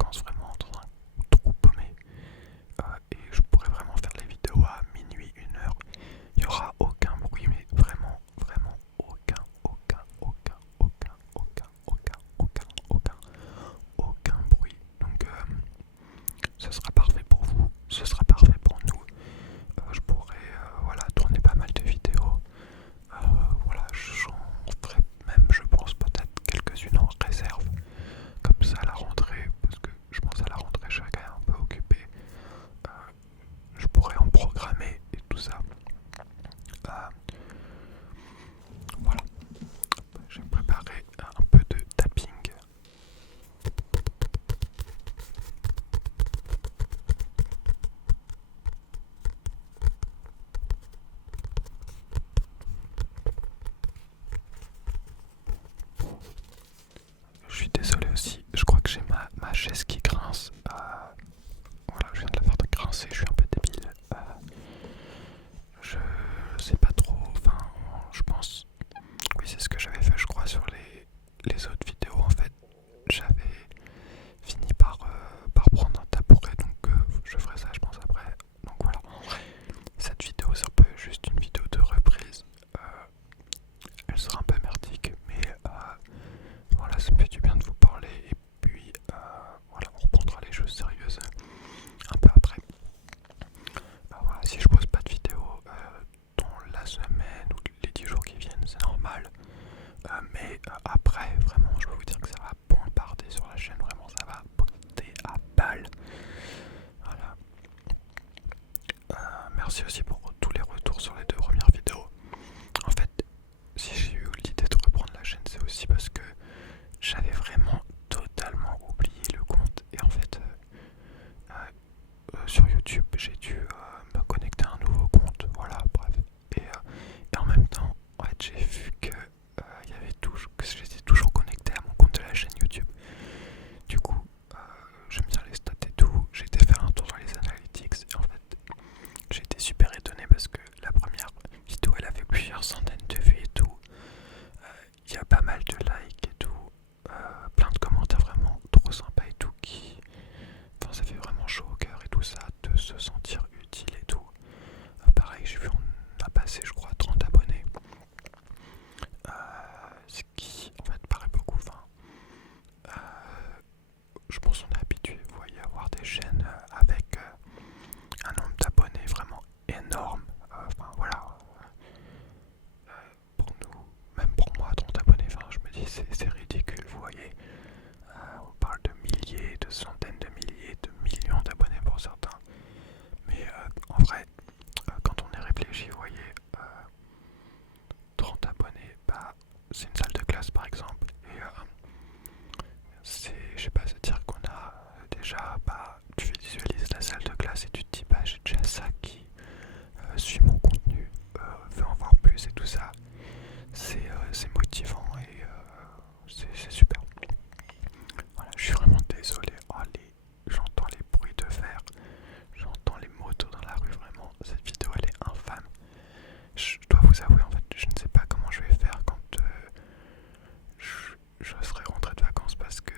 vacances vraiment dans un trou paumé. Et je pourrais vraiment faire les vidéos à minuit, 1 heure. Il n'y aura aucun bruit, mais vraiment, vraiment aucun bruit. Donc ce sera parfait pour vous, ce sera parfait pour nous. Je pourrais voilà, tourner pas mal de vidéos. Voilà, j'en ferai même, je pense, peut-être quelques-unes en réserve. Comme ça à la rentrée, parce que je pense à la rentrée, je serai quand même un peu occupé. Euh, je pourrais en programmer et tout ça. Euh, voilà, j'ai préparé un peu de tapping. Je suis désolé aussi, je crois que j'ai ma chaise qui grince. Voilà, je viens de la faire grincer, je suis un peu débile. Je sais pas trop, enfin, je pense. Oui, c'est ce que j'avais fait, je crois, sur les autres vidéos. En fait, j'avais fini par prendre un tabouret, donc je ferai ça, je pense, après. Donc voilà, cette vidéo, c'est un peu juste une vidéo de reprise. Elle sera un peu merdique, mais voilà, ça me fait du bien de vous parler. Et puis, voilà, on reprendra les choses sérieuses un peu après. Voilà, si je pose pas de vidéo dans la semaine ou les 10 jours qui viennent, c'est normal. Mais après, vraiment, je peux vous dire que ça va bombarder sur la chaîne, vraiment, ça va porter à balle. Voilà. Merci aussi pour tous les retours sur les 2 premières vidéos. En fait, si j'ai eu l'idée de reprendre la chaîne, c'est aussi parce que j'avais vraiment totalement oublié le compte. Et en fait, sur YouTube, j'ai dû me connecter à un nouveau compte. Voilà, bref. Et en même temps, en fait, j'ai vu que il y avait que j'étais toujours connecté à mon compte de la chaîne YouTube. Du coup, j'aime bien les stats et tout. J'ai été faire un tour dans les analytics et en fait, j'ai été super étonné parce que la première vidéo, elle avait plusieurs centaines de vues et tout. Il y a pas mal de likes et tout. Plein de commentaires vraiment trop sympas et tout enfin, ça fait vraiment chaud au cœur et tout ça, de se sentir utile et tout. Pareil, j'ai vu, on a passé, je crois, 30 abonnés. Ce qui, en fait, paraît beaucoup. Enfin, je pense qu'on est habitué, vous voyez, à voir des chaînes avec un nombre d'abonnés vraiment énorme. Enfin, voilà. Pour nous, même pour moi, 30 abonnés, enfin, je me dis, c'est ridicule, vous voyez. On parle de milliers, de centaines de milliers, de millions d'abonnés pour certains. Mais en vrai, quand on y réfléchit, vous voyez, 30 abonnés, bah, c'est une salle de classe par exemple. Et c'est, je sais pas, c'est-à-dire qu'on a déjà, bah, tu visualises la salle de classe et tu te dis, bah, j'ai déjà ça qui suit mon contenu, veut en voir plus et tout ça. C'est motivant et c'est super. Voilà, je suis vraiment désolé. Oh, j'entends les bruits de verre, j'entends les motos dans la rue, vraiment. Cette vidéo elle est infâme. Je dois vous avouer, en fait, je ne sais pas comment je vais faire quand je serai rentré de vacances parce que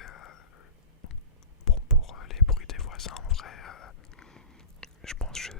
pour les bruits des voisins, en vrai, je pense que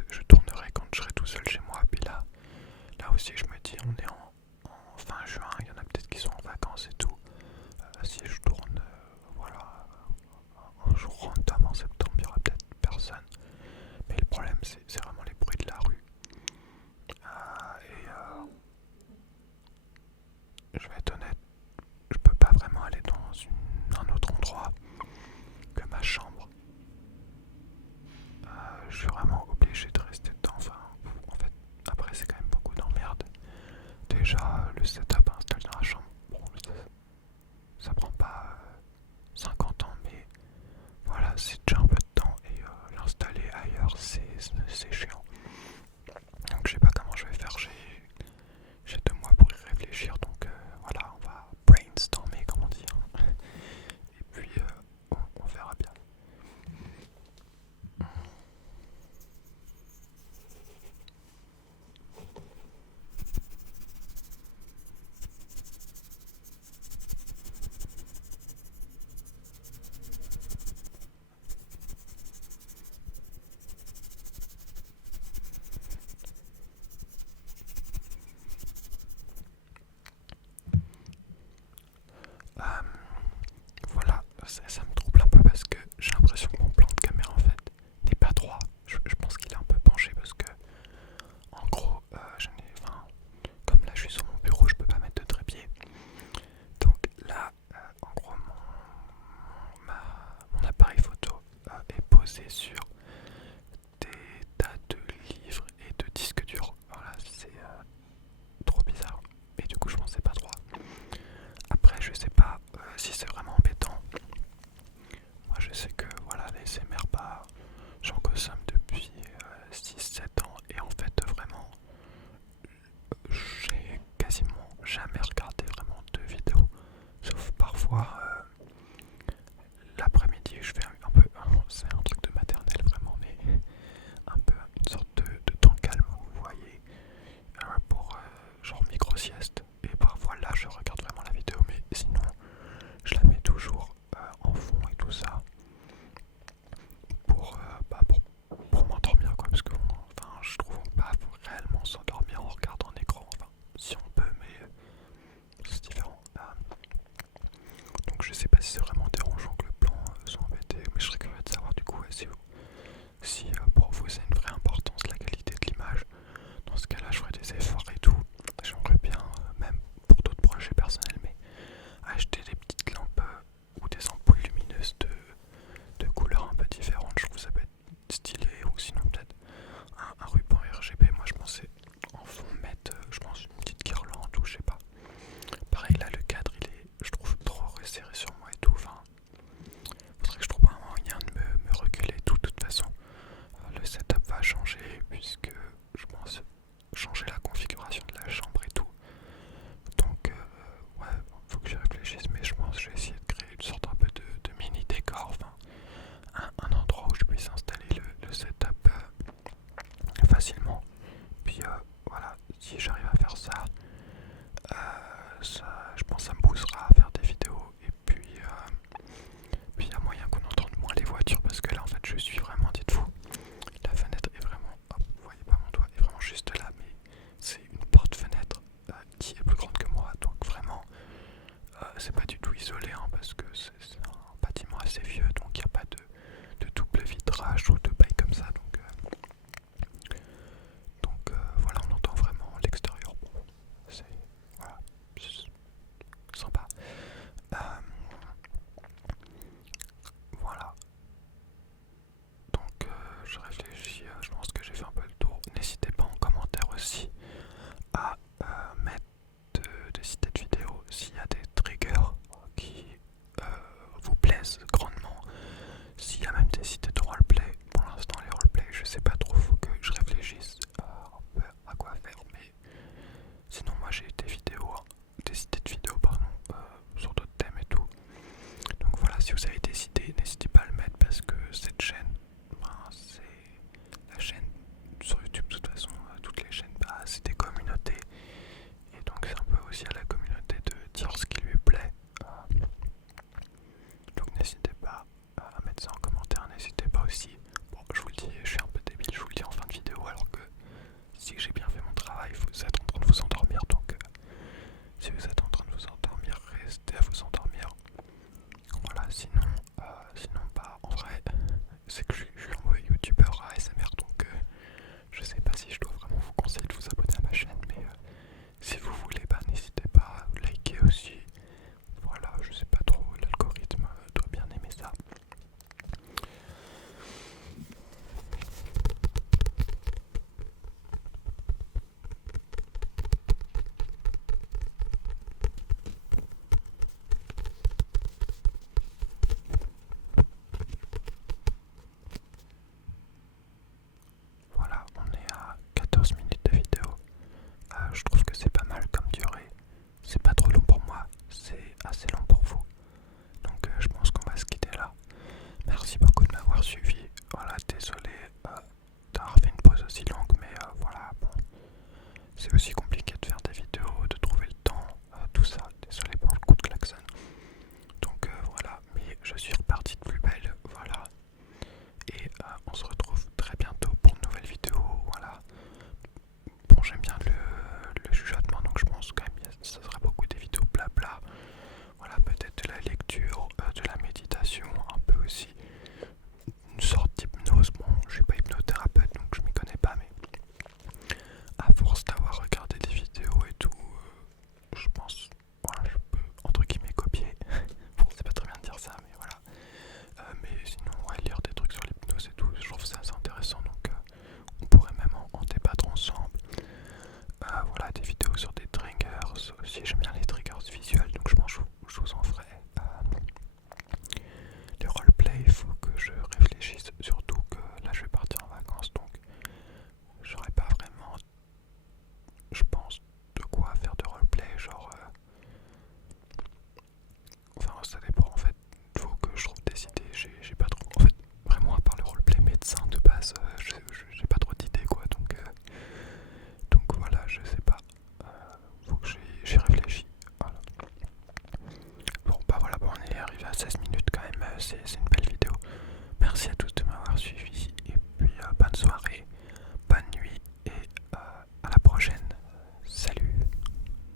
voiture parce que là en fait je suis vraiment, dites-vous, la fenêtre est vraiment, hop, vous voyez pas mon doigt, est vraiment juste là, mais c'est une porte-fenêtre qui est plus grande que moi, donc vraiment c'est pas du tout isolé hein, parce que c'est un bâtiment assez vieux, donc il n'y a pas de double vitrage ou de bail comme ça, donc voilà, on entend vraiment l'extérieur. Bon, c'est voilà, c'est sympa. Euh, voilà. Donc je réfléchis, je pense que j'ai fait un peu le tour. N'hésitez pas en commentaire aussi à mettre des idées de vidéos s'il y a des triggers qui vous plaisent grandement. S'il y a même des idées de roleplay, pour l'instant les roleplays je sais pas trop, faut que je réfléchisse un peu à quoi faire, mais sinon moi j'ai des vidéos, hein, des idées de vidéos pardon, sur d'autres thèmes et tout. Donc voilà, si vous avez des idées, n'hésitez pas à le mettre parce que cette chaîne, ben, c'est la chaîne sur YouTube de toute façon, toutes les chaînes, bah, c'est des communautés. Et donc c'est un peu aussi à la communauté de dire ce qui lui plaît. Donc n'hésitez pas à mettre ça en commentaire, n'hésitez pas aussi. Bon, je vous le dis, je suis un peu débile, je vous le dis en fin de vidéo alors que si j'ai bien fait mon travail, vous êtes en train de vous endormir. Donc si vous êtes en train de vous endormir, restez à vous endormir. Voilà, sinon, sinon bah en vrai, c'est que je suis